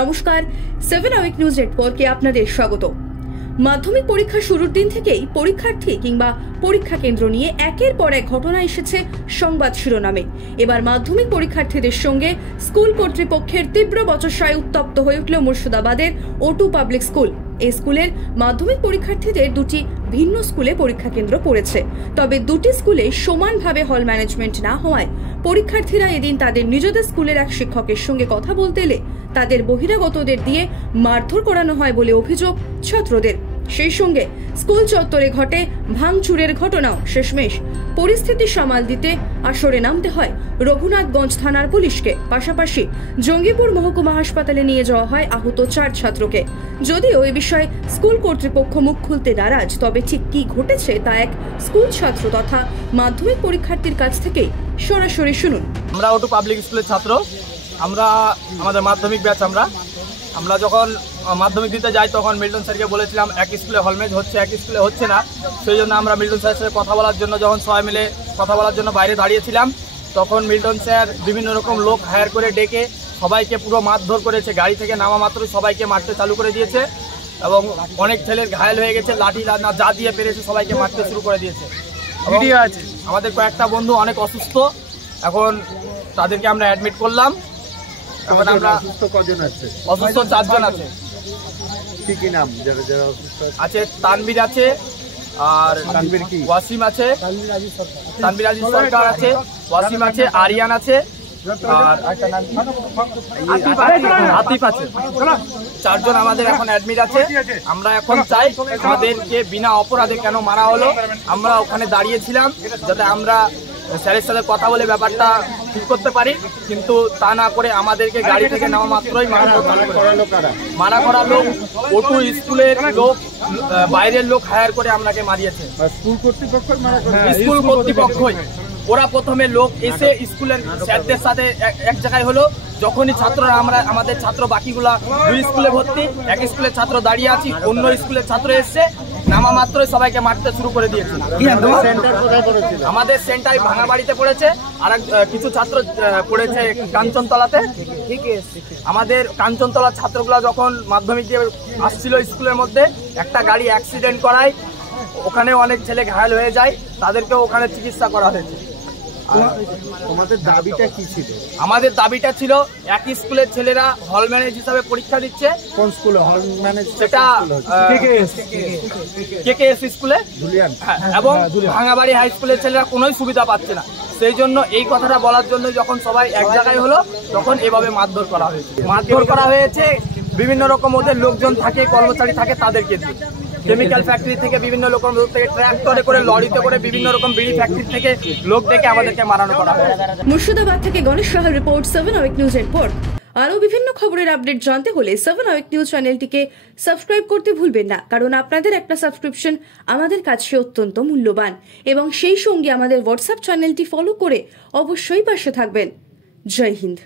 নমস্কার, 7 hour news নেটওয়ার্কে আপনাদের স্বাগত। মাধ্যমিক পরীক্ষা শুরুর দিন থেকেই পরীক্ষার্থী কিংবা পরীক্ষা কেন্দ্র নিয়ে একের পর এক ঘটনা এসেছে সংবাদ শিরোনামে। এবার মাধ্যমিক পরীক্ষার্থীদের সঙ্গে স্কুল কর্তৃপক্ষের তীব্র বচসায় উত্তপ্ত হয়ে উঠল মুর্শিদাবাদের O2 পাবলিক স্কুল। এই স্কুলের মাধ্যমিক পরীক্ষার্থীদের দুটি ভিন্ন স্কুলে পরীক্ষা কেন্দ্র পড়েছে, তবে দুটি স্কুলে সমানভাবে হল ম্যানেজমেন্ট না হওয়ায় পরীক্ষার্থীরা এদিন তাদের নিজেদের স্কুলের এক শিক্ষকের সঙ্গে কথা বলতে এলে তাদের বহিরাগতদের দিয়ে মারধর করানো হয় বলে অভিযোগ ছাত্রদের। সেই সঙ্গে স্কুল চত্বরে ঘটে ভাঙচুরের ঘটনাও। শেষমেশ পরিস্থিতি সামাল দিতে আসরে নামতে হয় রঘুনাথগঞ্জ থানার পুলিশকে। পাশাপাশি জঙ্গিপুর মহকুমা হাসপাতালে নিয়ে যাওয়া হয় আহত 4 ছাত্রকে। যদিও এ বিষয়ে স্কুল কর্তৃপক্ষ মুখ খুলতে নারাজ, তবে ঠিক কি ঘটেছে তা এক স্কুল ছাত্র তথা মাধ্যমিক পরীক্ষার্থীর কাছ থেকেই সরাসরি শুনুন। আমরা O2 পাবলিক স্কুলের ছাত্র। আমরা আমাদের মাধ্যমিক ব্যাচ। আমরা যখন মাধ্যমিক দিতে যাই তখন মিল্টন স্যারকে বলেছিলাম এক স্কুলে হলমেজ হচ্ছে, এক স্কুলে হচ্ছে না। সেই জন্য আমরা মিল্টন স্যারের সাথে কথা বলার জন্য যখন সবাই মিলে কথা বলার জন্য বাইরে দাঁড়িয়েছিলাম, তখন মিল্টন স্যার বিভিন্ন রকম লোক হায়ার করে ডেকে সবাইকে পুরো মারধর করেছে। গাড়ি থেকে নামা মাত্রই সবাইকে মারতে চালু করে দিয়েছে এবং অনেক ছেলের ঘায়েল হয়ে গেছে। লাঠি যা দিয়ে পেরেছে সবাইকে মারতে শুরু করে দিয়েছে। আমাদের কয়েকটা বন্ধু অনেক অসুস্থ, এখন তাদেরকে আমরা অ্যাডমিট করলাম। এখন আমরা অসুস্থ 4 জন আছে। কি নাম যারা অসুস্থ আছে? তানবীর আছে, আর ওয়াসিম আছে, তানবীর আজিজ সরকার আছে, ওয়াসিম আছে, আরিয়ান আছে, আর আতিফ আছে। 4 জন আমাদের এখন অ্যাডমিট আছে। আমরা এখন চাই আমাদেরকে বিনা অপরাধে কেন মারা হলো। আমরা ওখানে দাঁড়িয়েছিলাম যাতে আমরা স্যারের সাথে কথা বলে ব্যাপারটা ঠিক করতে পারি, কিন্তু তা না করে আমাদেরকে গাড়ি থেকে নেওয়া মাত্রই মারা করা লোক O2 স্কুলের লোক, বাইরের লোক হায়ার করে আপনাকে মারিয়েছে। স্কুল কর্তৃপক্ষই ওরা প্রথমে লোক এসে স্কুলের স্যারদের সাথে এক জায়গায় হলো। যখনই ছাত্ররা আমাদের ছাত্র বাকিগুলা 2 স্কুলে ভর্তি, এক স্কুলের ছাত্র দাঁড়িয়ে আছি, অন্য স্কুলের ছাত্র এসছে, নামা মাত্রই সবাইকে মারতে শুরু করে দিয়েছে। আমাদের সেন্টার ভাঙাবাড়িতে পড়েছে, আর কিছু ছাত্র পড়েছে কাঞ্চনতলাতে। আমাদের কাঞ্চনতলার ছাত্রগুলা যখন মাধ্যমিক দিয়ে আসছিল স্কুলের মধ্যে, একটা গাড়ি অ্যাক্সিডেন্ট করায়, ওখানে অনেক ছেলে ঘায়েল হয়ে যায়, তাদেরকে ওখানে চিকিৎসা করা হয়েছে। তোমাদের দাবিটা কি ছিল? আমাদের দাবিটা ছিল একই স্কুলের ছেলেরা হল ম্যানেজ হিসাবে পরীক্ষা দিচ্ছে। কোন স্কুলে হল ম্যানেজ? সেটা KKS স্কুলে, এবং ভাঙাবাড়ি হাই স্কুলের ছেলেরা কোনোই সুবিধা পাচ্ছে না। সেই জন্য এই কথাটা বলার জন্য যখন সবাই এক জায়গায় হলো, তখন এভাবে মারধর করা হয়েছে। বিভিন্ন রকম ওদের লোকজন থাকে, কর্মচারী থাকে, তাদেরকে দিয়ে কেমিক্যাল ফ্যাক্টরি থেকে বিভিন্ন রকম লোক থেকে ট্রাক্টরে করে, লরিতে করে বিভিন্ন রকম বিড়ি ফ্যাক্টরি থেকে লোক ডেকে আমাদেরকে মারানো করা হয়। মুর্শিদাবাদ থেকে গণেশ সাহার রিপোর্ট, 7 আওয়ার নিউজ নেটওয়ার্ক। আরও বিভিন্ন খবরের আপডেট জানতে হলে 7 আওয়ার নিউজ চ্যানেলটিকে সাবস্ক্রাইব করতে ভুলবেন না, কারণ আপনাদের একটা সাবস্ক্রিপশন আমাদের কাছে অত্যন্ত মূল্যবান। এবং সেই সঙ্গে আমাদের হোয়াটসঅ্যাপ চ্যানেলটি ফলো করে অবশ্যই পাশে থাকবেন। জয় হিন্দ।